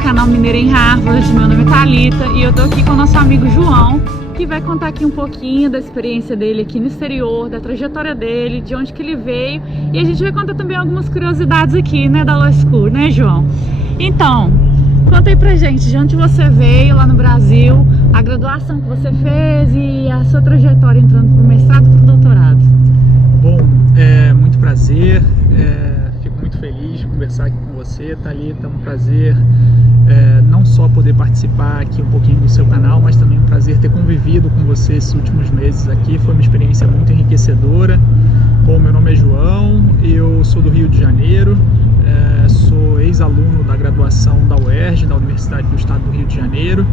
canal Mineira em Harvard. Meu nome é Thalita e eu tô aqui com o nosso amigo João, que vai contar aqui um pouquinho da experiência dele aqui no exterior, da trajetória dele, de onde que ele veio, e a gente vai contar também algumas curiosidades aqui, né, da Law School, né, João? Então, conta aí pra gente de onde você veio lá no Brasil, a graduação que você fez e a sua trajetória entrando pro mestrado e pro doutorado. Bom, muito prazer, fico muito feliz de conversar aqui com você, Thalita, é um prazer não só poder participar aqui um pouquinho do seu canal, mas também um prazer ter convivido com você esses últimos meses aqui, foi uma experiência muito enriquecedora. Bom, meu nome é João, eu sou do Rio de Janeiro, sou ex-aluno da graduação da UERJ, da Universidade do Estado do Rio de Janeiro.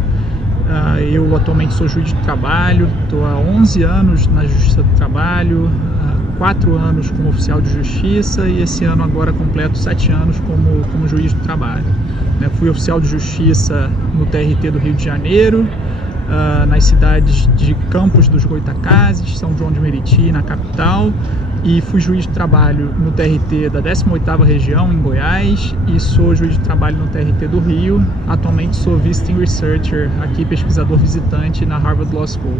Eu atualmente sou juiz de trabalho, estou há 11 anos na Justiça do Trabalho, 4 anos como oficial de justiça e esse ano agora completo 7 anos como juiz do trabalho. Fui oficial de justiça no TRT do Rio de Janeiro, nas cidades de Campos dos Goytacazes, São João de Meriti, na capital, e fui juiz de trabalho no TRT da 18ª região, em Goiás, e sou juiz de trabalho no TRT do Rio. Atualmente sou Visiting Researcher, aqui pesquisador visitante na Harvard Law School.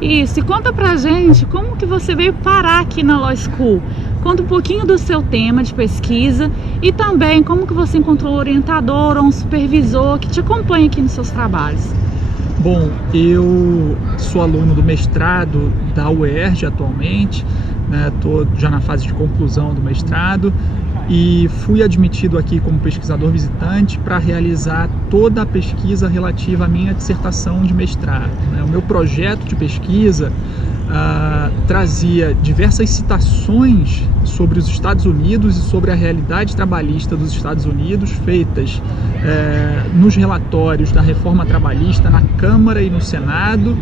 Isso, e conta pra gente como que você veio parar aqui na Law School. Conta um pouquinho do seu tema de pesquisa e também como que você encontrou um orientador ou um supervisor que te acompanha aqui nos seus trabalhos. Bom, eu sou aluno do mestrado da UERJ atualmente, estou já na fase de conclusão do mestrado e fui admitido aqui como pesquisador visitante para realizar toda a pesquisa relativa à minha dissertação de mestrado. O meu projeto de pesquisa trazia diversas citações sobre os Estados Unidos e sobre a realidade trabalhista dos Estados Unidos, feitas nos relatórios da reforma trabalhista na Câmara e no Senado,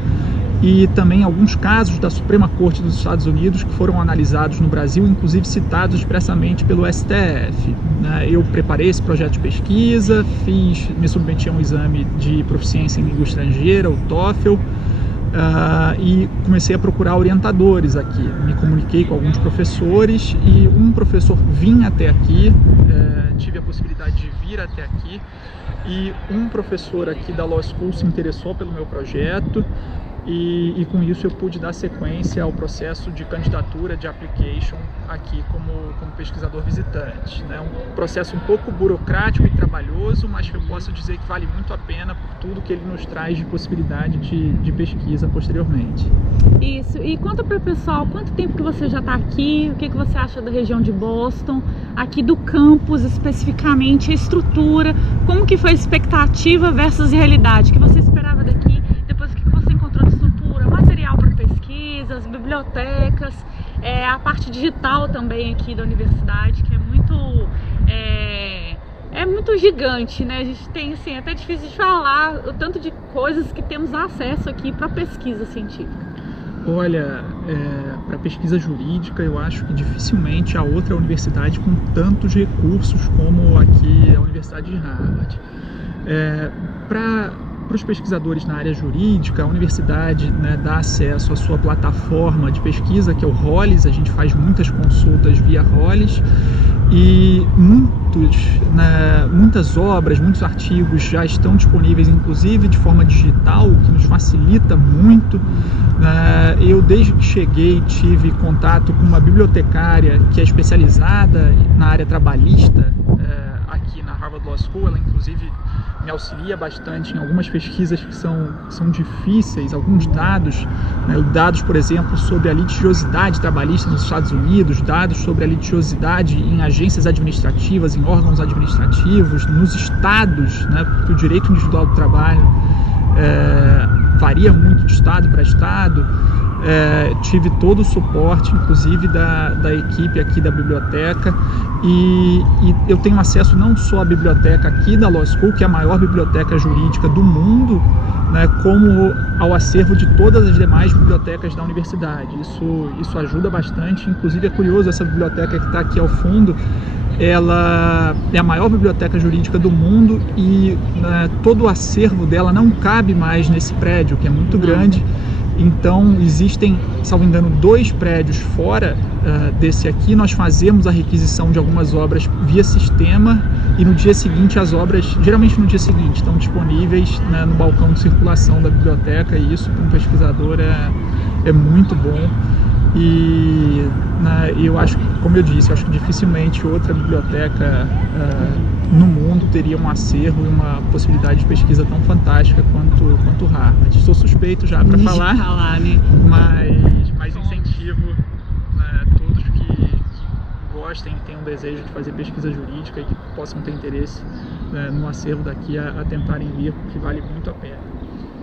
e também alguns casos da Suprema Corte dos Estados Unidos que foram analisados no Brasil, inclusive citados expressamente pelo STF. Eu preparei esse projeto de pesquisa, me submeti a um exame de proficiência em língua estrangeira, o TOEFL, e comecei a procurar orientadores aqui. Me comuniquei com alguns professores e um professor vinha até aqui, tive a possibilidade de vir até aqui, e um professor aqui da Law School se interessou pelo meu projeto. E com isso eu pude dar sequência ao processo de candidatura de application aqui como pesquisador visitante. Um processo um pouco burocrático e trabalhoso, mas que eu posso dizer que vale muito a pena por tudo que ele nos traz de possibilidade de pesquisa posteriormente. Isso, e conta para o pessoal quanto tempo que você já está aqui, o que você acha da região de Boston, aqui do campus especificamente, a estrutura, como que foi a expectativa versus realidade, que você esperava daqui? As bibliotecas, a parte digital também aqui da universidade, que é muito gigante, né? A gente tem, assim, até difícil de falar o tanto de coisas que temos acesso aqui para pesquisa científica. Olha, para pesquisa jurídica, eu acho que dificilmente há outra universidade com tantos recursos como aqui a Universidade de Harvard. Para os pesquisadores na área jurídica, a universidade dá acesso à sua plataforma de pesquisa, que é o Hollis. A gente faz muitas consultas via Hollis e muitas obras, muitos artigos já estão disponíveis, inclusive de forma digital, o que nos facilita muito. Eu, desde que cheguei, tive contato com uma bibliotecária que é especializada na área trabalhista aqui na Harvard Law School. Ela, inclusive, me auxilia bastante em algumas pesquisas que são difíceis, alguns dados, dados, por exemplo, sobre a litigiosidade trabalhista nos Estados Unidos, dados sobre a litigiosidade em agências administrativas, em órgãos administrativos, nos estados, porque o direito individual do trabalho varia muito de estado para estado. Tive todo o suporte, inclusive da equipe aqui da biblioteca, e eu tenho acesso não só à biblioteca aqui da Law School, que é a maior biblioteca jurídica do mundo, como ao acervo de todas as demais bibliotecas da universidade. Isso ajuda bastante. Inclusive é curioso, essa biblioteca que está aqui ao fundo, ela é a maior biblioteca jurídica do mundo e todo o acervo dela não cabe mais nesse prédio, que é muito grande. Então existem, salvo engano, 2 prédios fora desse aqui. Nós fazemos a requisição de algumas obras via sistema e no dia seguinte as obras, geralmente no dia seguinte, estão disponíveis, né, no balcão de circulação da biblioteca, e isso para um pesquisador é muito bom. E eu acho, como eu disse, eu acho que dificilmente outra biblioteca no mundo teria um acervo e uma possibilidade de pesquisa tão fantástica quanto Harvard. Estou suspeito já para falar, né? mas incentivo, né, todos que gostem, tenham desejo de fazer pesquisa jurídica e que possam ter interesse, né, no acervo daqui a tentarem vir, porque vale muito a pena.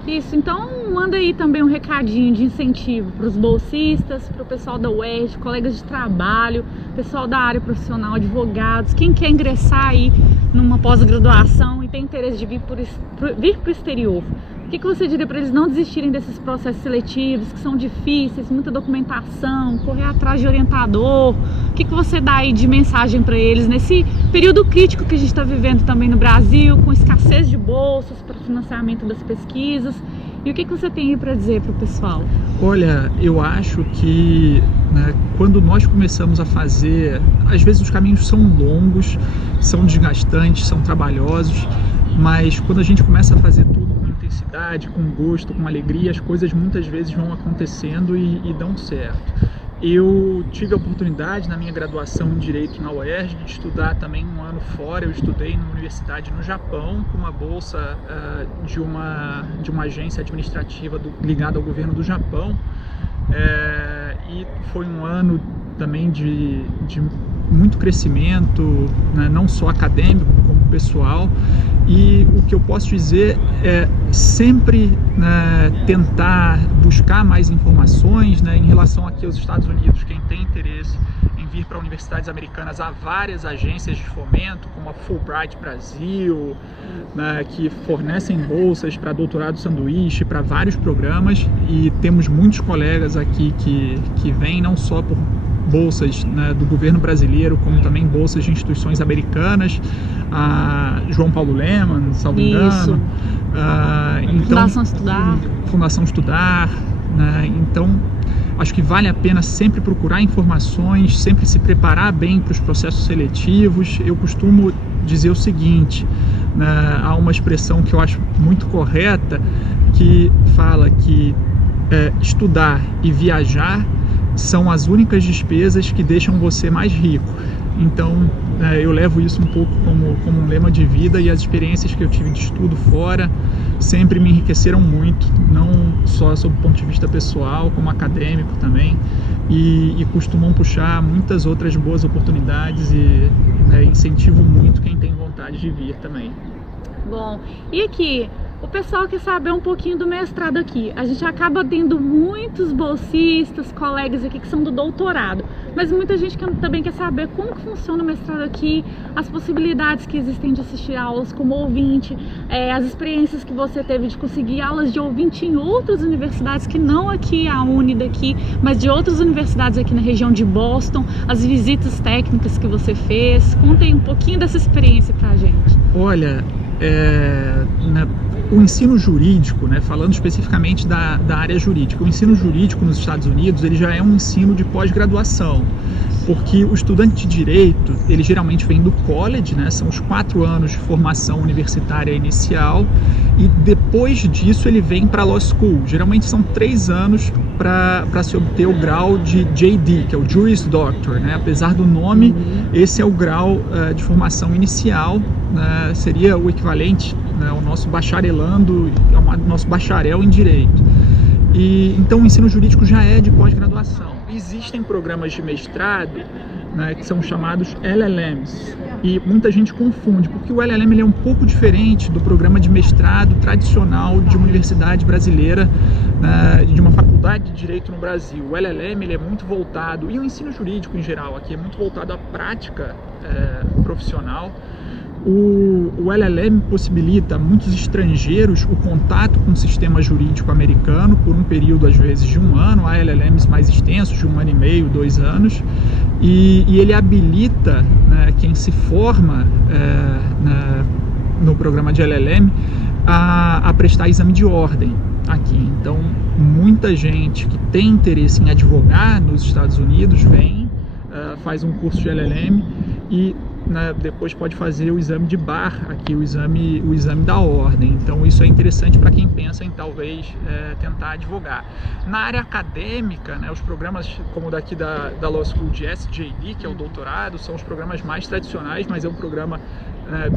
Isso, então manda aí também um recadinho de incentivo para os bolsistas, para o pessoal da UERJ, colegas de trabalho, pessoal da área profissional, advogados, quem quer ingressar aí numa pós-graduação e tem interesse de vir para o exterior. O que você diria para eles não desistirem desses processos seletivos, que são difíceis, muita documentação, correr atrás de orientador? O que você dá aí de mensagem para eles nesse período crítico que a gente está vivendo também no Brasil, com escassez de bolsas para financiamento das pesquisas? E o que você tem aí para dizer para o pessoal? Olha, eu acho que, né, quando nós começamos a fazer, às vezes os caminhos são longos, são desgastantes, são trabalhosos, mas quando a gente começa a fazer tudo com intensidade, com gosto, com alegria, as coisas muitas vezes vão acontecendo e dão certo. Eu tive a oportunidade na minha graduação em Direito na UERJ de estudar também um ano fora. Eu estudei numa universidade no Japão com uma bolsa de uma agência administrativa ligada ao governo do Japão, e foi um ano também de muito crescimento, né, não só acadêmico como pessoal. E o que eu posso dizer é sempre, né, tentar buscar mais informações, né, em relação aqui aos Estados Unidos. Quem tem interesse em vir para universidades americanas, há várias agências de fomento, como a Fulbright Brasil, né, que fornecem bolsas para doutorado sanduíche, para vários programas, e temos muitos colegas aqui que vêm não só por bolsas, né, do governo brasileiro, como também bolsas de instituições americanas, João Paulo Leman, salvo engano, então, Fundação Estudar, né, então acho que vale a pena sempre procurar informações, sempre se preparar bem para os processos seletivos. Eu costumo dizer o seguinte, né, há uma expressão que eu acho muito correta, que fala que estudar e viajar são as únicas despesas que deixam você mais rico. Então eu levo isso um pouco como um lema de vida, e as experiências que eu tive de estudo fora sempre me enriqueceram muito, não só sob o ponto de vista pessoal, como acadêmico também, e costumam puxar muitas outras boas oportunidades, e incentivo muito quem tem vontade de vir também. Bom, e aqui, o pessoal quer saber um pouquinho do mestrado aqui. A gente acaba tendo muitos bolsistas, colegas aqui que são do doutorado, mas muita gente também quer saber como que funciona o mestrado aqui, as possibilidades que existem de assistir aulas como ouvinte, as experiências que você teve de conseguir aulas de ouvinte em outras universidades, que não aqui a Uni daqui, mas de outras universidades aqui na região de Boston, as visitas técnicas que você fez. Conta aí um pouquinho dessa experiência pra gente. Olha, o ensino jurídico, né, falando especificamente da área jurídica, o ensino jurídico nos Estados Unidos, ele já é um ensino de pós-graduação, porque o estudante de direito, ele geralmente vem do college, né, são os 4 anos de formação universitária inicial, e depois disso ele vem para a law school. Geralmente são 3 anos para se obter o grau de JD, que é o Juris Doctor, né? Apesar do nome, esse é o grau de formação inicial, né? Seria o equivalente, né, ao nosso bacharelando, ao nosso bacharel em direito. E então o ensino jurídico já é de pós-graduação. Existem programas de mestrado, né, que são chamados LLMs, e muita gente confunde, porque o LLM ele é um pouco diferente do programa de mestrado tradicional de uma universidade brasileira, né, de uma faculdade de direito no Brasil. O LLM ele é muito voltado, e o ensino jurídico em geral aqui é muito voltado à prática profissional. O LLM possibilita a muitos estrangeiros o contato com o sistema jurídico americano por um período, às vezes, de 1 ano. Há LLMs mais extensos, de 1 ano e meio, 2 anos. E ele habilita, né, quem se forma no programa de LLM a prestar exame de ordem aqui. Então, muita gente que tem interesse em advogar nos Estados Unidos vem, faz um curso de LLM, e né, depois pode fazer o exame de bar aqui, o exame da ordem. Então isso é interessante para quem pensa em talvez tentar advogar. Na área acadêmica, né, os programas como o daqui da Law School de SJD, que é o doutorado, são os programas mais tradicionais, mas é um programa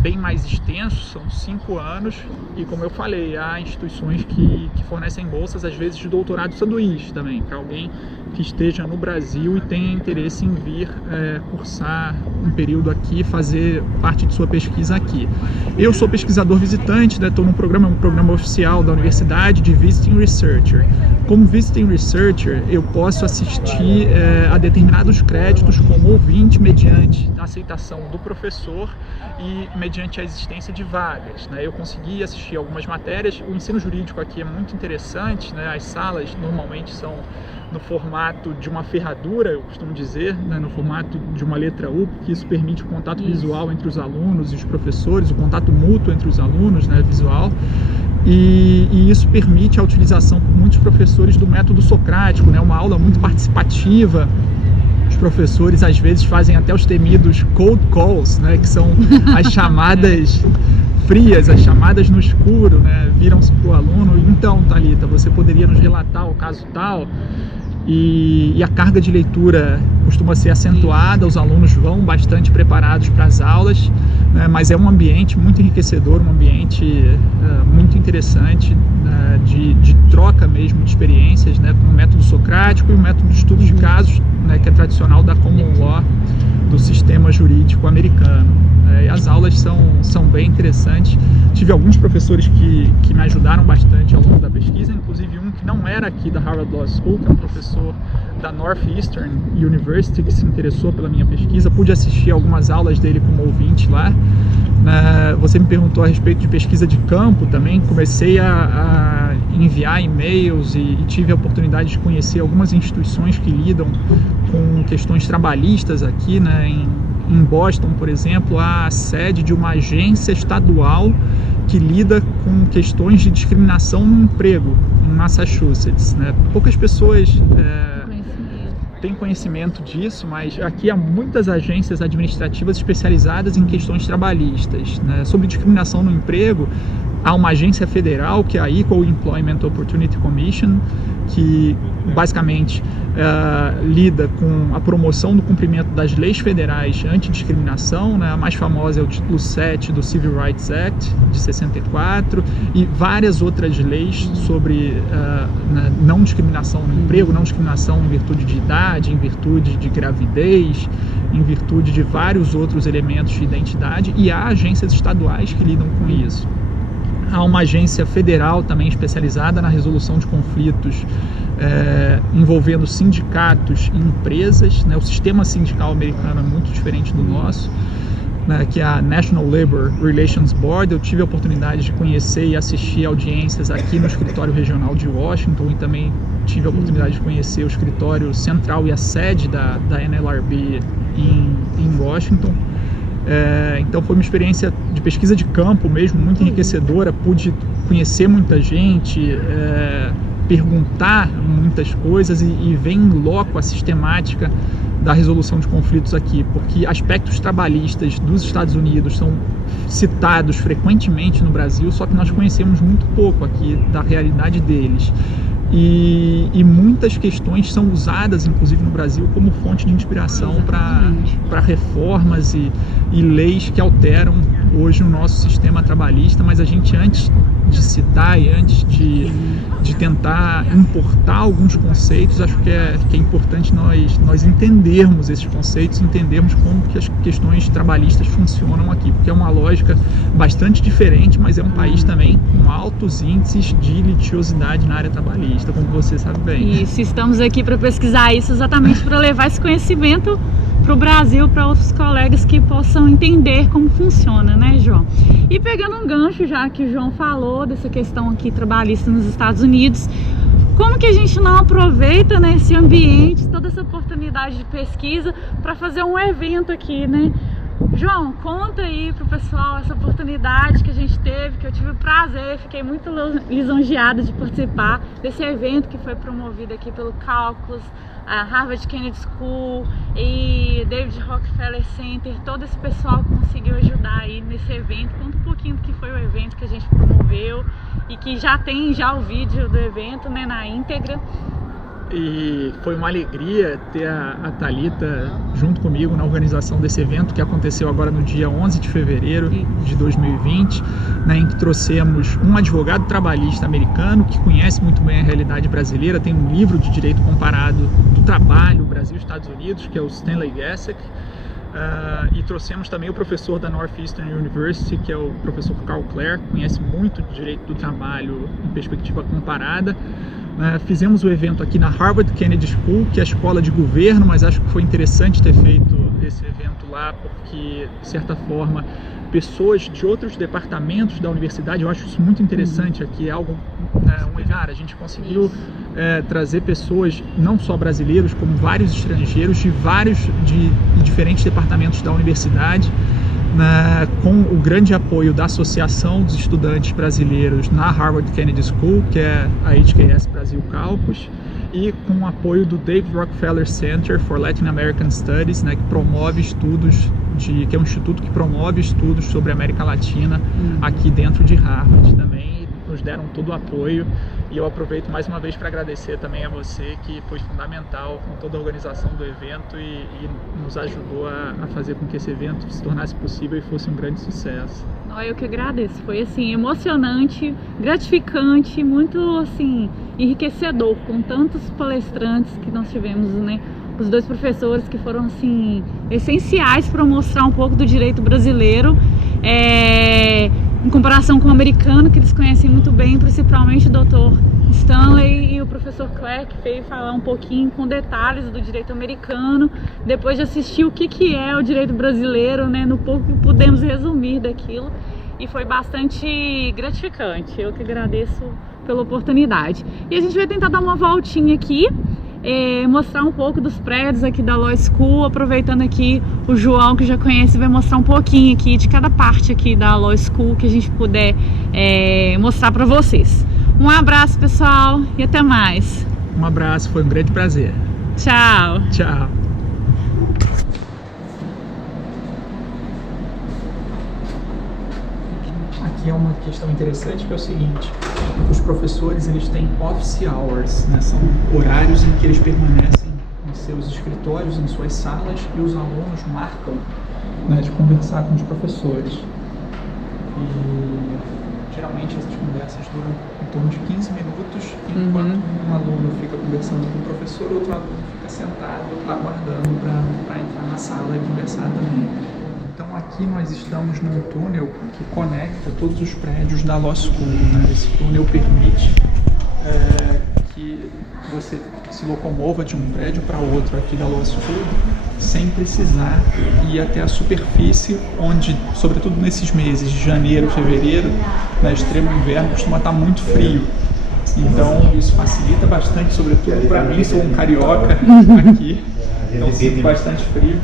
bem mais extenso, são 5 anos, e como eu falei, há instituições que fornecem bolsas, às vezes de doutorado sanduíche também, para alguém que esteja no Brasil e tenha interesse em vir cursar um período aqui, fazer parte de sua pesquisa aqui. Eu sou pesquisador visitante, estou num programa, um programa oficial da universidade de Visiting Researcher. Como Visiting Researcher, eu posso assistir a determinados créditos como ouvinte mediante a aceitação do professor e mediante a existência de vagas, né? Eu consegui assistir algumas matérias. O ensino jurídico aqui é muito interessante, né? As salas normalmente são no formato de uma ferradura, eu costumo dizer, né? No formato de uma letra U, porque isso permite o contato visual entre os alunos e os professores, o contato mútuo entre os alunos, né? Visual. E isso permite a utilização por muitos professores do método socrático, né? Uma aula muito participativa. Os professores às vezes fazem até os temidos cold calls, né? Que são as chamadas frias, as chamadas no escuro, né? Viram-se para o aluno: então, Thalita, você poderia nos relatar o caso tal? E a carga de leitura costuma ser acentuada, os alunos vão bastante preparados para as aulas, né? Mas é um ambiente muito enriquecedor, um ambiente muito interessante, de troca mesmo de experiências, né? Com o método socrático e o método de estudo de casos, né? Que é tradicional da common law do sistema jurídico americano. E as aulas são bem interessantes. Tive alguns professores que me ajudaram bastante ao longo da pesquisa, inclusive um que não era aqui da Harvard Law School, que é um professor da Northeastern University, que se interessou pela minha pesquisa. Pude assistir algumas aulas dele como ouvinte lá. Você me perguntou a respeito de pesquisa de campo também. Comecei a enviar e-mails e tive a oportunidade de conhecer algumas instituições que lidam com questões trabalhistas aqui, né? Em Boston, por exemplo, há a sede de uma agência estadual que lida com questões de discriminação no emprego em Massachusetts, né? Poucas pessoas têm conhecimento disso, mas aqui há muitas agências administrativas especializadas em questões trabalhistas, né? Sobre discriminação no emprego, há uma agência federal, que é a Equal Employment Opportunity Commission, que basicamente lida com a promoção do cumprimento das leis federais antidiscriminação, né? A mais famosa é o título 7 do Civil Rights Act de 64 e várias outras leis sobre não discriminação no emprego, não discriminação em virtude de idade, em virtude de gravidez, em virtude de vários outros elementos de identidade, e há agências estaduais que lidam com isso. Há uma agência federal também especializada na resolução de conflitos envolvendo sindicatos e empresas, né? O sistema sindical americano é muito diferente do nosso, né? Que é a National Labor Relations Board. Eu tive a oportunidade de conhecer e assistir audiências aqui no escritório regional de Washington, e também tive a oportunidade de conhecer o escritório central e a sede da NLRB em Washington. Então foi uma experiência de pesquisa de campo mesmo, muito enriquecedora. Pude conhecer muita gente, perguntar muitas coisas e ver em loco a sistemática da resolução de conflitos aqui, porque aspectos trabalhistas dos Estados Unidos são citados frequentemente no Brasil, só que nós conhecemos muito pouco aqui da realidade deles. E muitas questões são usadas, inclusive no Brasil, como fonte de inspiração para reformas e leis que alteram hoje o nosso sistema trabalhista. Mas a gente, antes de citar e antes de tentar importar alguns conceitos, acho que é importante nós entendermos esses conceitos, entendermos como que as questões trabalhistas funcionam aqui, porque é uma lógica bastante diferente, mas é um país também com altos índices de litigiosidade na área trabalhista, como você sabe bem. Isso, estamos aqui para pesquisar isso, exatamente para levar esse conhecimento para o Brasil, para outros colegas que possam entender como funciona, né, João? E pegando um gancho, já que o João falou dessa questão aqui trabalhista nos Estados Unidos, como que a gente não aproveita, né, esse ambiente, toda essa oportunidade de pesquisa para fazer um evento aqui, né? João, conta aí pro pessoal essa oportunidade que a gente teve, que eu tive o prazer, fiquei muito lisonjeada de participar desse evento que foi promovido aqui pelo Calculus, a Harvard Kennedy School e David Rockefeller Center, todo esse pessoal que conseguiu ajudar aí nesse evento. Conta um pouquinho do que foi o evento que a gente promoveu e que já tem o vídeo do evento, né, na íntegra. E foi uma alegria ter a Thalita junto comigo na organização desse evento que aconteceu agora no dia 11 de fevereiro de 2020, né, em que trouxemos um advogado trabalhista americano que conhece muito bem a realidade brasileira, tem um livro de direito comparado do trabalho Brasil e Estados Unidos, que é o Stanley Gessek, e trouxemos também o professor da Northeastern University, que é o professor Carl Clare, que conhece muito de direito do trabalho em perspectiva comparada. Fizemos o evento aqui na Harvard Kennedy School, que é a escola de governo, mas acho que foi interessante ter feito esse evento lá, porque, de certa forma, pessoas de outros departamentos da universidade, eu acho isso muito interessante aqui, é algo, a gente conseguiu trazer pessoas, não só brasileiros, como vários estrangeiros de diferentes departamentos da universidade, com o grande apoio da Associação dos Estudantes Brasileiros na Harvard Kennedy School, que é a HKS Brasil Campus, e com o apoio do David Rockefeller Center for Latin American Studies, que promove estudos, que é um instituto que promove estudos sobre a América Latina aqui dentro de Harvard também, nos deram todo o apoio. E eu aproveito mais uma vez para agradecer também a você, que foi fundamental com toda a organização do evento e nos ajudou a fazer com que esse evento se tornasse possível e fosse um grande sucesso. Eu que agradeço, foi assim, emocionante, gratificante, muito assim, enriquecedor, com tantos palestrantes que nós tivemos, né? Os dois professores que foram assim, essenciais para mostrar um pouco do direito brasileiro, em comparação com o americano, que eles conhecem muito bem, principalmente o Dr. Stanley e o professor Clare, que veio falar um pouquinho com detalhes do direito americano, depois de assistir o que é o direito brasileiro, né, no pouco que pudemos resumir daquilo, e foi bastante gratificante. Eu que agradeço pela oportunidade. E a gente vai tentar dar uma voltinha aqui, mostrar um pouco dos prédios aqui da Law School, aproveitando aqui o João, que já conhece, vai mostrar um pouquinho aqui de cada parte aqui da Law School que a gente puder mostrar para vocês. Um abraço, pessoal, e até mais. Um abraço, foi um grande prazer. Tchau. Tchau. Aqui é uma questão interessante, que é o seguinte: os professores, eles têm office hours, são horários em que eles permanecem em seus escritórios, em suas salas, e os alunos marcam de conversar com os professores. E geralmente essas conversas duram em torno de 15 minutos, enquanto um aluno fica conversando com o professor, outro aluno fica sentado aguardando para entrar na sala e conversar também. Então aqui nós estamos num túnel que conecta todos os prédios da Law School. Esse túnel permite que você se locomova de um prédio para outro aqui da Law School sem precisar ir até a superfície, onde, sobretudo nesses meses de janeiro, fevereiro, extremo inverno, costuma estar muito frio. Então isso facilita bastante, sobretudo para mim, sou um carioca aqui, então sinto bastante frio.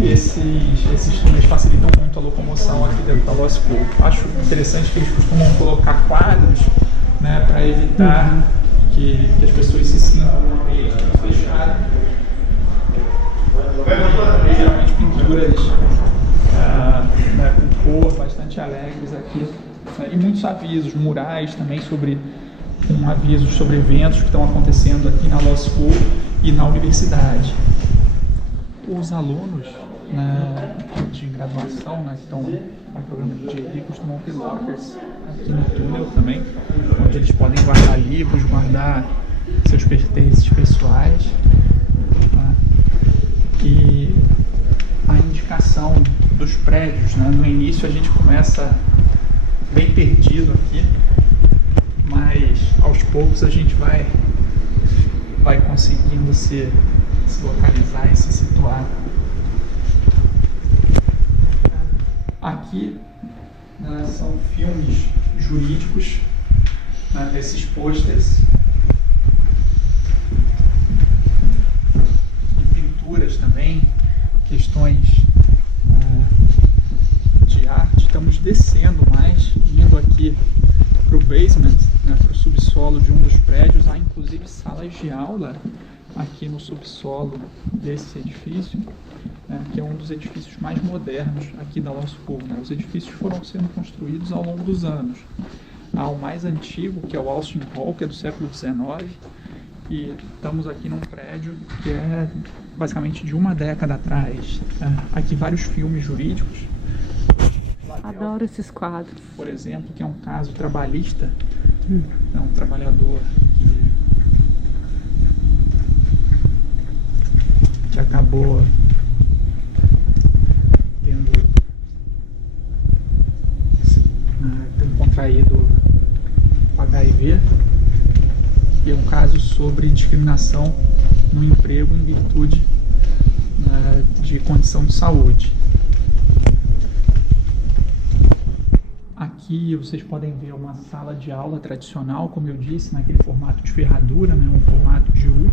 E esses túneis facilitam muito a locomoção aqui dentro da Law School. Acho interessante que eles costumam colocar quadros, para evitar que as pessoas se sintam num ambiente muito fechado. Geralmente pinturas com cor, bastante alegres aqui. E muitos avisos, murais também com avisos sobre eventos que estão acontecendo aqui na Law School e na universidade. Os alunos de graduação, que estão no programa de JD, costumam ter lockers aqui no túnel também, onde eles podem guardar livros, guardar seus pertences pessoais. E a indicação dos prédios, no início a gente começa bem perdido aqui, mas aos poucos a gente vai conseguindo se localizar e se situar. Aqui são filmes jurídicos, desses pôsteres e pinturas também, questões inclusive salas de aula aqui no subsolo desse edifício, né, que é um dos edifícios mais modernos aqui da Law School, né? Os edifícios foram sendo construídos ao longo dos anos. Há o mais antigo, que é o Austin Hall, que é do século XIX, e estamos aqui num prédio que é basicamente de uma década atrás. Aqui vários filmes jurídicos. Adoro esses quadros. Por exemplo, que é um caso trabalhista. É um trabalhador que acabou tendo contraído HIV, e é um caso sobre discriminação no emprego em virtude de condição de saúde. Aqui vocês podem ver uma sala de aula tradicional, como eu disse, naquele formato de ferradura, né, um formato de U,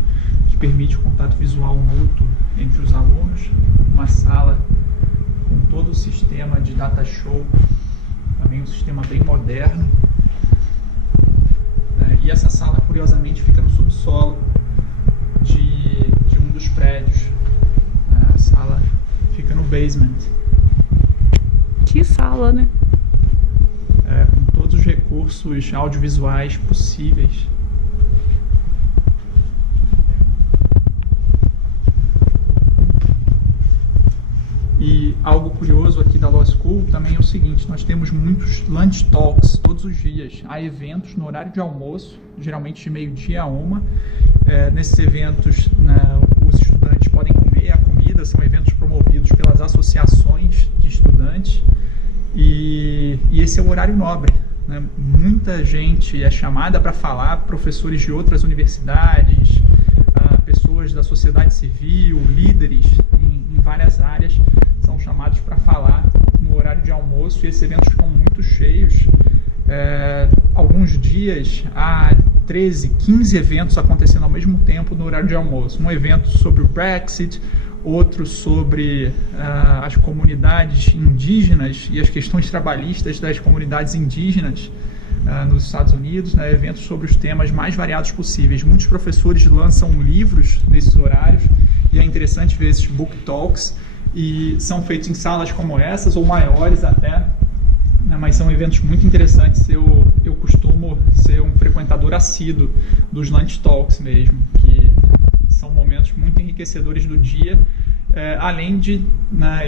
que permite o contato visual mútuo entre os alunos. Uma sala com todo o sistema de data show, também um sistema bem moderno. E essa sala, curiosamente, fica no subsolo de um dos prédios. A sala fica no basement. Que sala, né? Com todos os recursos audiovisuais possíveis. E algo curioso aqui da Law School também é o seguinte: nós temos muitos lunch talks todos os dias. Há eventos no horário de almoço, geralmente de meio-dia a 1. Nesses eventos, os estudantes podem comer a comida, são eventos promovidos pelas associações de estudantes. E esse é o horário nobre, né? Muita gente é chamada para falar, professores de outras universidades, pessoas da sociedade civil, líderes em várias áreas são chamados para falar no horário de almoço, e esses eventos ficam muito cheios. Alguns dias há 13, 15 eventos acontecendo ao mesmo tempo no horário de almoço. Um evento sobre o Brexit, outro sobre as comunidades indígenas e as questões trabalhistas das comunidades indígenas nos Estados Unidos, né? Eventos sobre os temas mais variados possíveis. Muitos professores lançam livros nesses horários, e é interessante ver esses book talks, e são feitos em salas como essas, ou maiores até, né? Mas são eventos muito interessantes. Eu costumo ser um frequentador assíduo dos lunch talks mesmo, que são momentos muito enriquecedores do dia, além de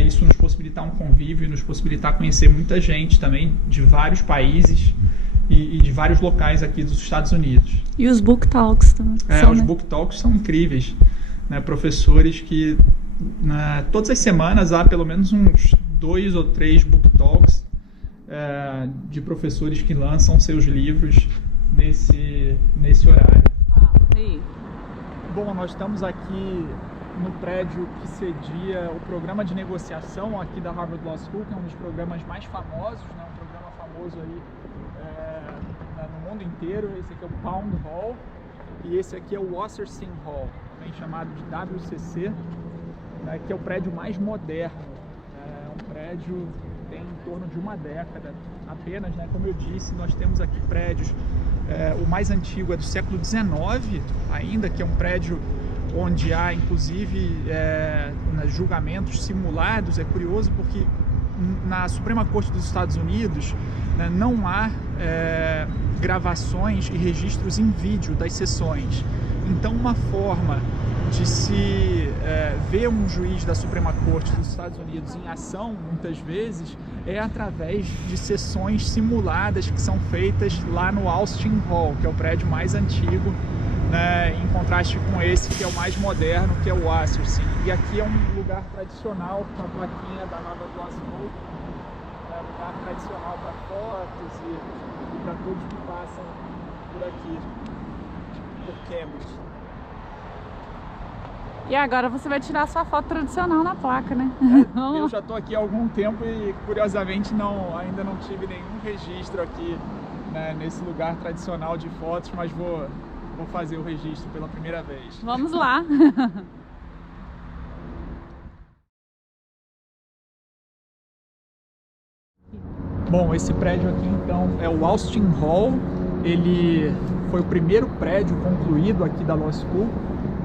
isso nos possibilitar um convívio e nos possibilitar conhecer muita gente também de vários países e de vários locais aqui dos Estados Unidos. E os book talks também. Os book talks são incríveis, né? Professores que todas as semanas há pelo menos uns 2 ou 3 book talks de professores que lançam seus livros nesse horário. Aí. Bom, nós estamos aqui no prédio que cedia o programa de negociação aqui da Harvard Law School, que é um dos programas mais famosos, né? Um programa famoso aí no mundo inteiro. Esse aqui é o Pound Hall, e esse aqui é o Wasserstein Hall, também chamado de WCC, que é o prédio mais moderno. É um prédio que tem em torno de uma década apenas, né? Como eu disse, nós temos aqui prédios, o mais antigo é do século XIX ainda, que é um prédio onde há inclusive julgamentos simulados. É curioso porque na Suprema Corte dos Estados Unidos, né, não há gravações e registros em vídeo das sessões. Então, uma forma de se ver um juiz da Suprema Corte dos Estados Unidos em ação, muitas vezes, é através de sessões simuladas que são feitas lá no Austin Hall, que é o prédio mais antigo, né, em contraste com esse que é o mais moderno, que é o Wasserstein. E aqui é um lugar tradicional, com a plaquinha da Harvard Law School, um lugar tradicional para fotos e para todos que passam por aqui, por Cambridge. E agora você vai tirar sua foto tradicional na placa, né? Eu já estou aqui há algum tempo e, curiosamente, ainda não tive nenhum registro aqui, né, nesse lugar tradicional de fotos, mas vou fazer o registro pela primeira vez. Vamos lá! Bom, esse prédio aqui então é o Austin Hall. Ele foi o primeiro prédio concluído aqui da Law School.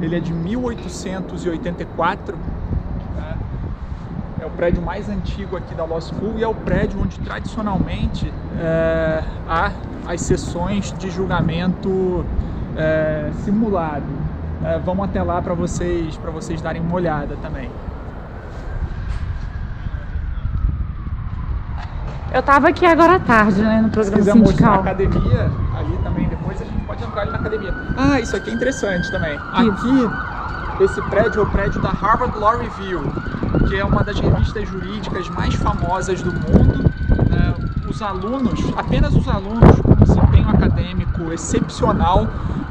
Ele é de 1884, né? É o prédio mais antigo aqui da Law School e é o prédio onde tradicionalmente há as sessões de julgamento simulado. Vamos até lá para vocês darem uma olhada também. Eu tava aqui agora à tarde, né, no programa sindical. Se quiser mostrar a academia, ali também depois a gente pode entrar ali na academia. Ah, isso aqui é interessante também. Aqui, esse prédio é o prédio da Harvard Law Review, que é uma das revistas jurídicas mais famosas do mundo. Os alunos, apenas os alunos com desempenho acadêmico excepcional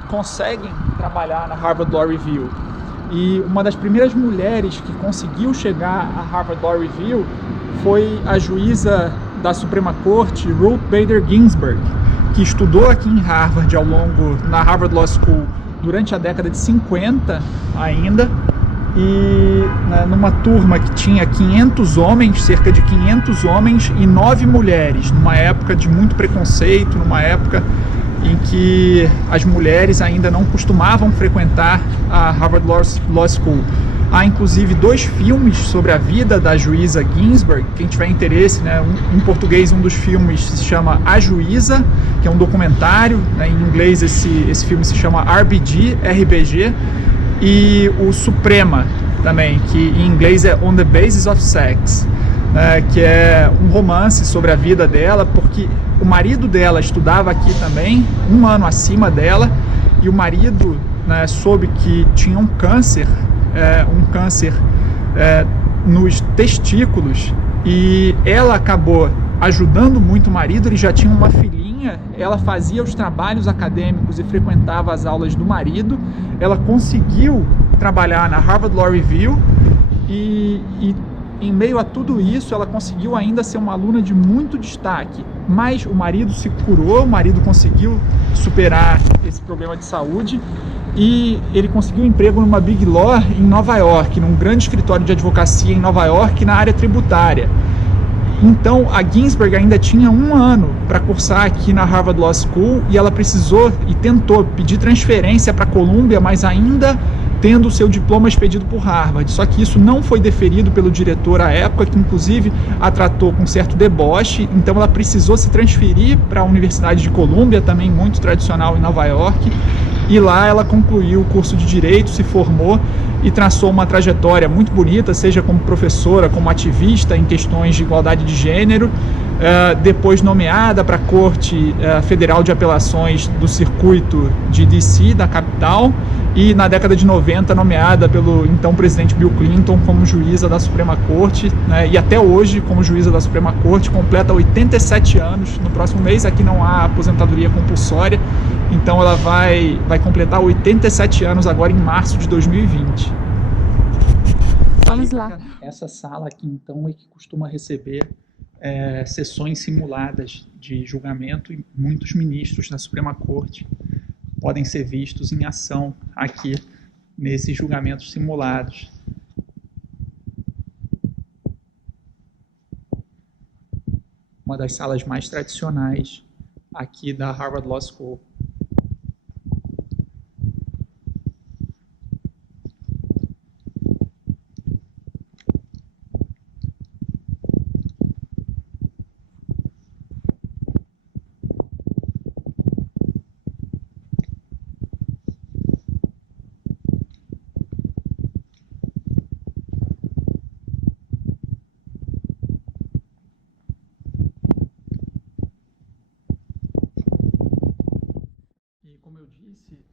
conseguem trabalhar na Harvard Law Review. E uma das primeiras mulheres que conseguiu chegar à Harvard Law Review foi a juíza da Suprema Corte, Ruth Bader Ginsburg, que estudou aqui em Harvard na Harvard Law School durante a década de 50 ainda, e numa turma que tinha 500 homens, cerca de 500 homens e 9 mulheres, numa época de muito preconceito, numa época em que as mulheres ainda não costumavam frequentar a Harvard Law School. Há inclusive 2 filmes sobre a vida da juíza Ginsburg. Quem tiver interesse, né, em português um dos filmes se chama A Juíza, que é um documentário, né, em inglês esse filme se chama RBG, e o Suprema também, que em inglês é On the Basis of Sex, que é um romance sobre a vida dela, porque o marido dela estudava aqui também, 1 ano acima dela, e o marido, né, soube que tinha um câncer nos testículos, e ela acabou ajudando muito o marido. Ele já tinha uma filhinha, ela fazia os trabalhos acadêmicos e frequentava as aulas do marido. Ela conseguiu trabalhar na Harvard Law Review e em meio a tudo isso ela conseguiu ainda ser uma aluna de muito destaque, mas o marido se curou, o marido conseguiu superar esse problema de saúde e ele conseguiu um emprego numa Big Law em Nova York, num grande escritório de advocacia em Nova York, na área tributária. Então a Ginsburg ainda tinha 1 ano para cursar aqui na Harvard Law School, e ela precisou e tentou pedir transferência para a Columbia, mas ainda tendo o seu diploma expedido por Harvard. Só que isso não foi deferido pelo diretor à época, que inclusive a tratou com certo deboche. Então ela precisou se transferir para a Universidade de Columbia, também muito tradicional em Nova York, e lá ela concluiu o curso de Direito, se formou e traçou uma trajetória muito bonita, seja como professora, como ativista em questões de igualdade de gênero, depois nomeada para a Corte Federal de Apelações do Circuito de DC, da capital, e na década de 90 nomeada pelo então presidente Bill Clinton como juíza da Suprema Corte, né, e até hoje como juíza da Suprema Corte, completa 87 anos, no próximo mês. Aqui não há aposentadoria compulsória, então ela vai completar 87 anos agora em março de 2020. Vamos lá. Essa sala aqui então é que costuma receber sessões simuladas de julgamento, e muitos ministros da Suprema Corte podem ser vistos em ação aqui nesses julgamentos simulados. Uma das salas mais tradicionais aqui da Harvard Law School.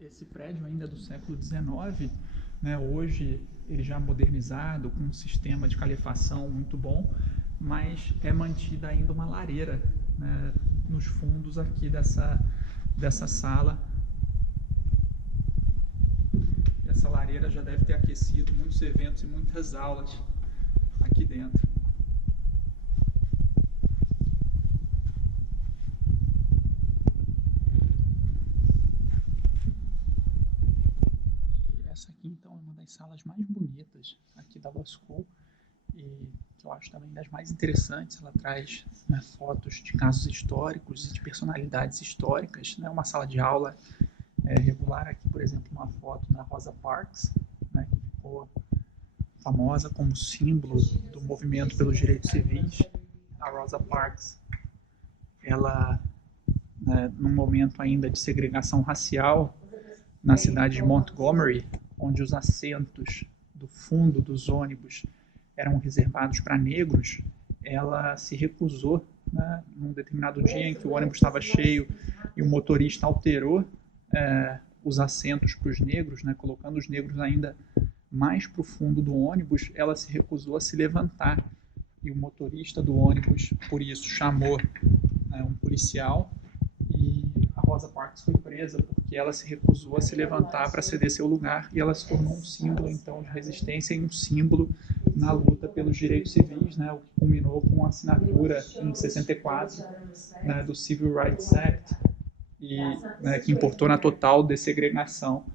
Esse prédio ainda é do século XIX, né? Hoje ele já modernizado, com um sistema de calefação muito bom, mas é mantida ainda uma lareira, né, nos fundos aqui dessa sala. Essa lareira já deve ter aquecido muitos eventos e muitas aulas aqui dentro. Essa aqui então é uma das salas mais bonitas aqui da Law School, e que eu acho também das mais interessantes. Ela traz, né, fotos de casos históricos e de personalidades históricas, né? Uma sala de aula regular. Aqui, por exemplo, uma foto da Rosa Parks, né, que ficou famosa como símbolo do movimento pelos direitos civis. A Rosa Parks, ela, né, num momento ainda de segregação racial, na cidade de Montgomery, onde os assentos do fundo dos ônibus eram reservados para negros, ela se recusou, né, num determinado dia em que o ônibus estava cheio e o motorista alterou os assentos para os negros, né, colocando os negros ainda mais para o fundo do ônibus. Ela se recusou a se levantar e o motorista do ônibus, por isso, chamou, né, um policial, e a Rosa Parks foi presa porque ela se recusou a se levantar para ceder seu lugar, e ela se tornou um símbolo, então, de resistência e um símbolo na luta pelos direitos civis, né, o que culminou com a assinatura em 64, né, do Civil Rights Act, e, né, que importou na total dessegregação.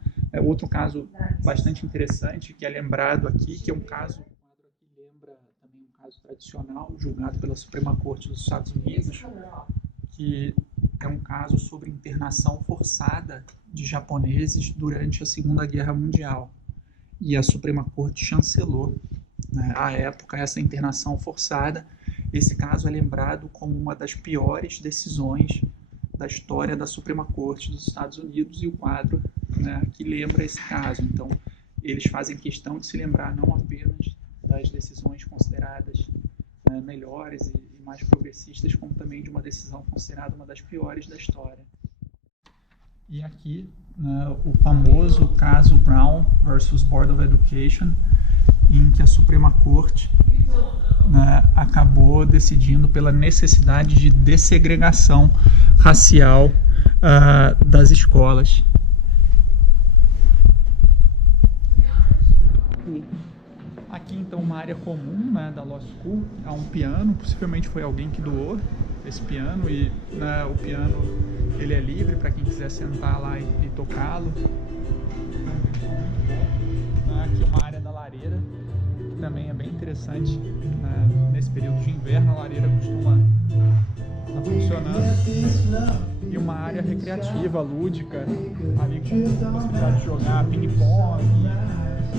Outro caso bastante interessante que é lembrado aqui, que é um caso que lembra também um caso tradicional julgado pela Suprema Corte dos Estados Unidos, que é um caso sobre internação forçada de japoneses durante a Segunda Guerra Mundial. E a Suprema Corte chancelou, né, à época, essa internação forçada. Esse caso é lembrado como uma das piores decisões da história da Suprema Corte dos Estados Unidos, e o quadro, né, que lembra esse caso. Então, eles fazem questão de se lembrar não apenas das decisões consideradas, né, melhores e mais progressistas, como também de uma decisão considerada uma das piores da história. E aqui, né, o famoso caso Brown versus Board of Education, em que a Suprema Corte, né, acabou decidindo pela necessidade de dessegregação racial das escolas. Aqui, então, uma área comum, né, da Law School. Há um piano, possivelmente foi alguém que doou esse piano, e, né, o piano ele é livre para quem quiser sentar lá e tocá-lo. Aqui uma área da lareira, que também é bem interessante, né, nesse período de inverno. A lareira costuma estar funcionando. E uma área recreativa, lúdica, ali com possibilidade de jogar ping-pong,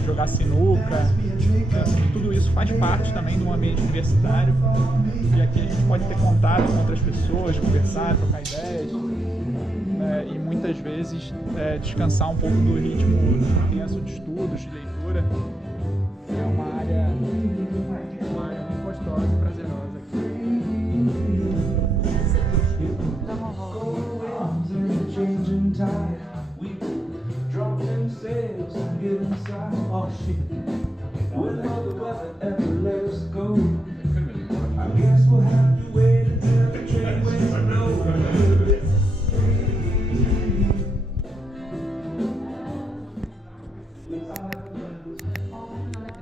jogar sinuca. Tudo isso faz parte também do ambiente universitário, e aqui a gente pode ter contato com outras pessoas, conversar, trocar ideias, né, e muitas vezes descansar um pouco do ritmo intenso de estudos, de leitura. É uma área bem gostosa e prazerosa aqui. Oh, shit.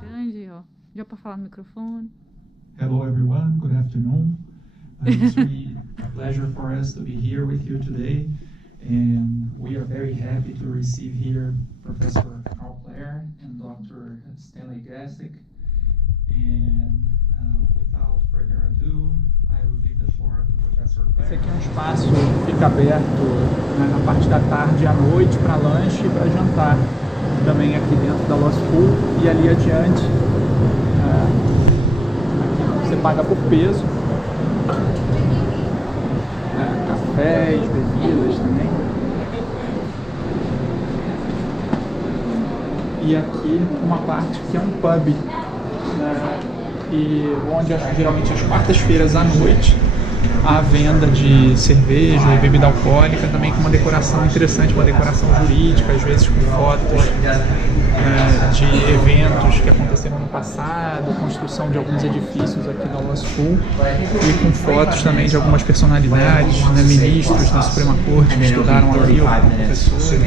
Grande, ó. Já para falar no microfone. Hello everyone, good afternoon. It's really a pleasure for us to be here with you today, and we are very happy to receive here Professor Carl Clare and Dr. Stanley Gastick. And without further ado, I will leave the floor to Professor Clare. Esse aqui é um espaço que fica aberto, né, na parte da tarde e à noite para lanche e para jantar. Também aqui dentro da Law School, e ali adiante aqui você paga por peso, cafés, bebidas também. E aqui uma parte que é um pub, né, e onde geralmente às quartas-feiras à noite há venda de cerveja e bebida alcoólica, também com uma decoração interessante, uma decoração jurídica, às vezes com fotos de eventos que aconteceram no passado, construção de alguns edifícios aqui da Law School, e com fotos também de algumas personalidades, né, ministros da Suprema Corte que estudaram aqui, ou professores.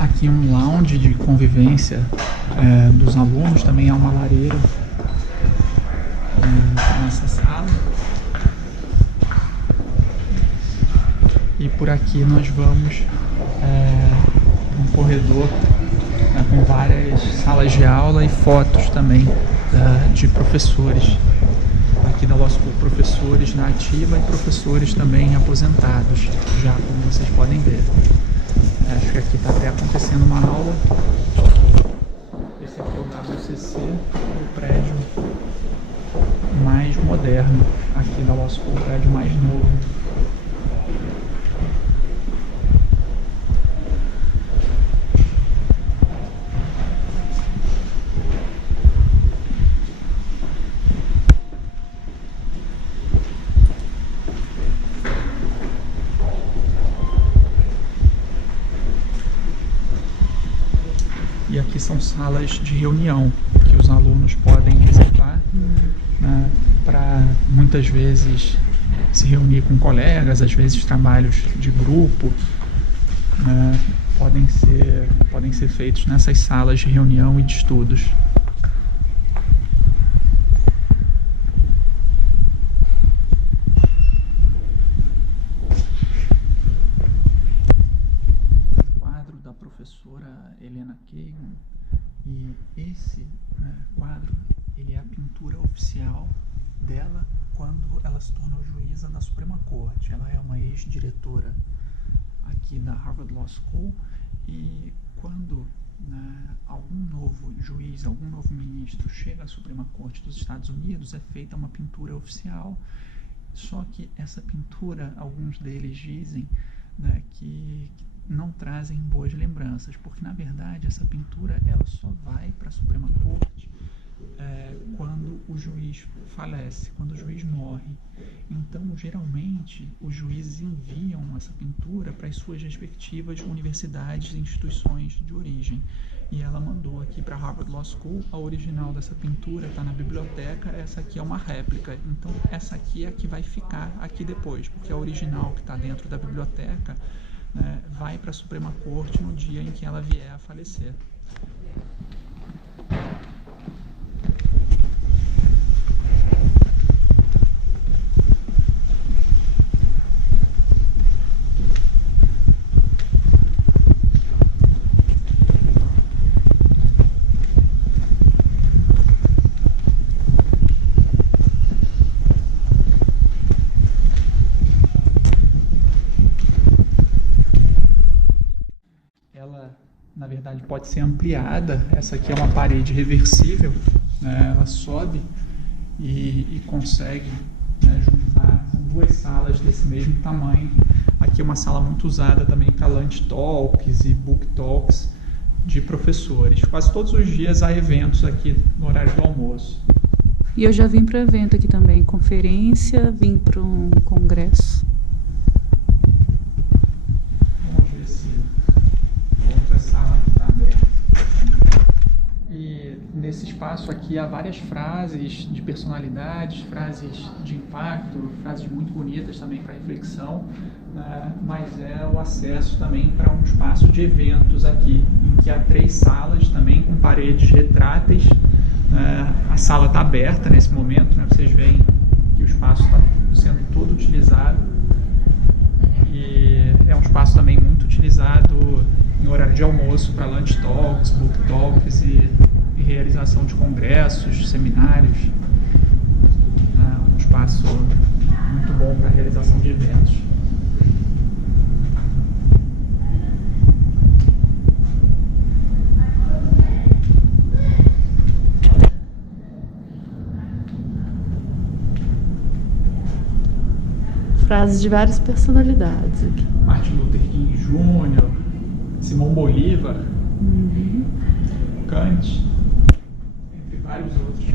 Aqui um lounge de convivência dos alunos, também há uma lareira nessa sala. E por aqui nós vamos um corredor com várias salas de aula e fotos também de professores aqui da Law School, professores na ativa e professores também aposentados, já como vocês podem ver. Acho que aqui está até acontecendo uma aula. Esse aqui é o WCC, o prédio mais moderno aqui da Law School, o prédio mais novo. E aqui são salas de reunião que os alunos podem reservar, né, para muitas vezes se reunir com colegas, às vezes trabalhos de grupo, né, podem ser feitos nessas salas de reunião e de estudos. Professora Helena Kagan, e esse quadro, ele é a pintura oficial dela quando ela se tornou juíza da Suprema Corte. Ela é uma ex-diretora aqui da Harvard Law School, e quando algum novo juiz, algum novo ministro chega à Suprema Corte dos Estados Unidos, é feita uma pintura oficial. Só que essa pintura, alguns deles dizem que não trazem boas lembranças, porque na verdade essa pintura ela só vai para a Suprema Corte quando o juiz falece, quando o juiz morre. Então, geralmente, os juízes enviam essa pintura para as suas respectivas universidades e instituições de origem. E ela mandou aqui para a Harvard Law School. A original dessa pintura está na biblioteca, essa aqui é uma réplica. Então, essa aqui é a que vai ficar aqui depois, porque a original que está dentro da biblioteca vai para a Suprema Corte no dia em que ela vier a falecer. Na verdade, pode ser ampliada. Essa aqui é uma parede reversível, ela sobe e consegue juntar duas salas desse mesmo tamanho. Aqui é uma sala muito usada também para lunch talks e book talks de professores. Quase todos os dias há eventos aqui no horário do almoço. E eu já vim para o evento aqui também, conferência, vim para um congresso. Vamos ver se outra sala está aberta. E nesse espaço aqui há várias frases de personalidades, frases de impacto, frases muito bonitas também para reflexão, mas é o acesso também para um espaço de eventos aqui, em que há 3 salas também com paredes retráteis. A sala está aberta nesse momento, vocês veem que o espaço está sendo todo utilizado, e é um espaço também muito utilizado em horário de almoço para lunch talks, book talks e realização de congressos, seminários. Um espaço muito bom para a realização de eventos. Frases de várias personalidades aqui. Martin Luther King Jr., Simão Bolívar, Kant, entre vários outros.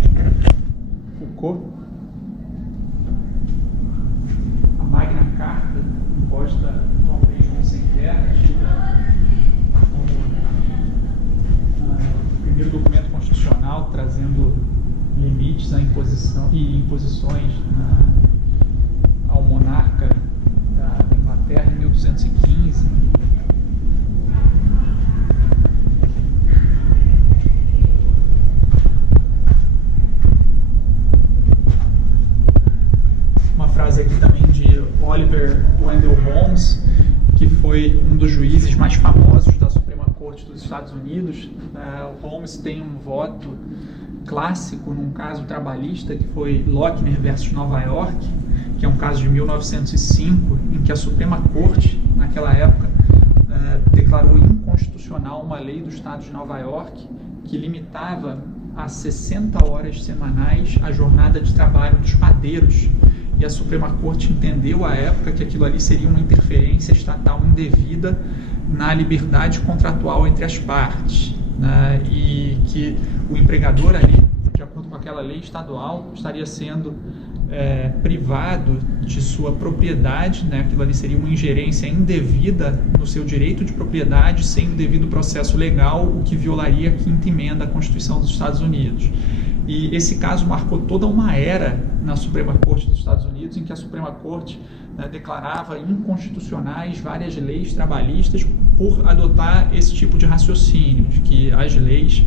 Foucault, a Magna Carta, imposta ao rei João Sem Terra, como o primeiro documento constitucional trazendo limites à imposição e imposições ao monarca da Inglaterra em 1215. Uma frase aqui também de Oliver Wendell Holmes, que foi um dos juízes mais famosos da Suprema Corte dos Estados Unidos. O Holmes tem um voto clássico num caso trabalhista que foi Lochner versus Nova York, que é um caso de 1905, em que a Suprema Corte, naquela época, declarou inconstitucional uma lei do estado de Nova York que limitava a 60 horas semanais a jornada de trabalho dos padeiros. E a Suprema Corte entendeu à época que aquilo ali seria uma interferência estatal indevida na liberdade contratual entre as partes, né? E que o empregador ali, de acordo com aquela lei estadual, estaria sendo privado de sua propriedade, né? Aquilo ali seria uma ingerência indevida no seu direito de propriedade sem o devido processo legal, o que violaria a 5ª emenda à Constituição dos Estados Unidos. E esse caso marcou toda uma era na Suprema Corte dos Estados Unidos, em que a Suprema Corte declarava inconstitucionais várias leis trabalhistas por adotar esse tipo de raciocínio, de que as leis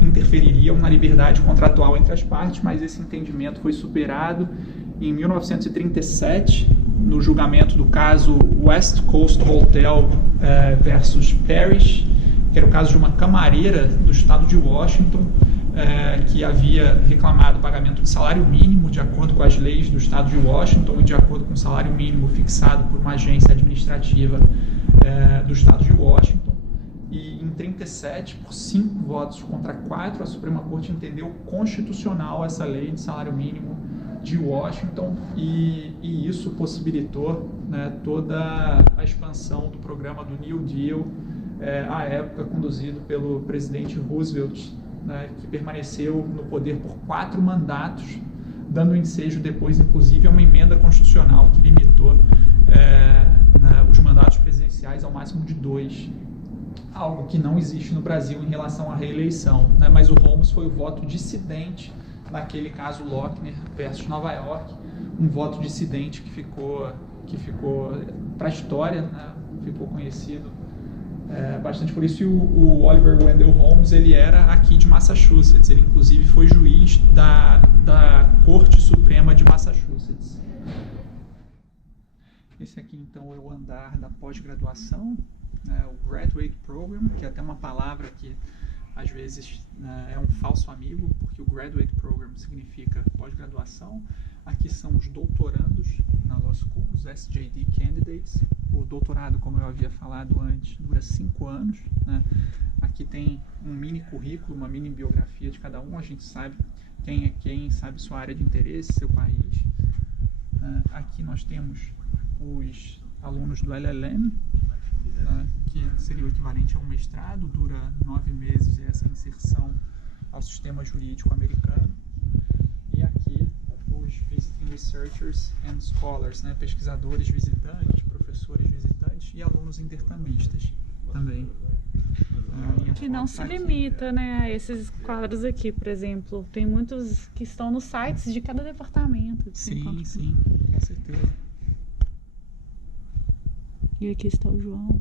interfeririam na liberdade contratual entre as partes, mas esse entendimento foi superado em 1937, no julgamento do caso West Coast Hotel versus Parrish, que era o caso de uma camareira do estado de Washington, que havia reclamado o pagamento de salário mínimo de acordo com as leis do estado de Washington e de acordo com o salário mínimo fixado por uma agência administrativa do estado de Washington. E em 37, por 5 votos contra 4, a Suprema Corte entendeu constitucional essa lei de salário mínimo de Washington, e isso possibilitou toda a expansão do programa do New Deal, à época conduzido pelo presidente Roosevelt, que permaneceu no poder por 4 mandatos, dando ensejo depois, inclusive, a uma emenda constitucional que limitou os mandatos presidenciais ao máximo de 2, algo que não existe no Brasil em relação à reeleição, mas o Holmes foi o voto dissidente naquele caso Lochner versus Nova York, um voto dissidente que ficou para a história, ficou conhecido bastante por isso. E o Oliver Wendell Holmes, ele era aqui de Massachusetts, ele inclusive foi juiz da Corte Suprema de Massachusetts. Esse aqui então é o andar da pós-graduação, o Graduate Program, que é até uma palavra que às vezes é um falso amigo, porque o Graduate Program significa pós-graduação. Aqui são os doutorandos na Law School, os SJD Candidates. O doutorado, como eu havia falado antes, dura 5 anos. Aqui tem um mini currículo, uma mini biografia de cada um. A gente sabe quem é quem, sabe sua área de interesse, seu país. Aqui nós temos os alunos do LLM, que seria o equivalente a um mestrado, dura 9 meses essa inserção ao sistema jurídico americano. E aqui os Visiting Researchers and Scholars, pesquisadores visitantes, professores visitantes e alunos intercambistas também. Que não se limita a esses quadros aqui, por exemplo. Tem muitos que estão nos sites de cada departamento. Sim, com certeza. E aqui está o João.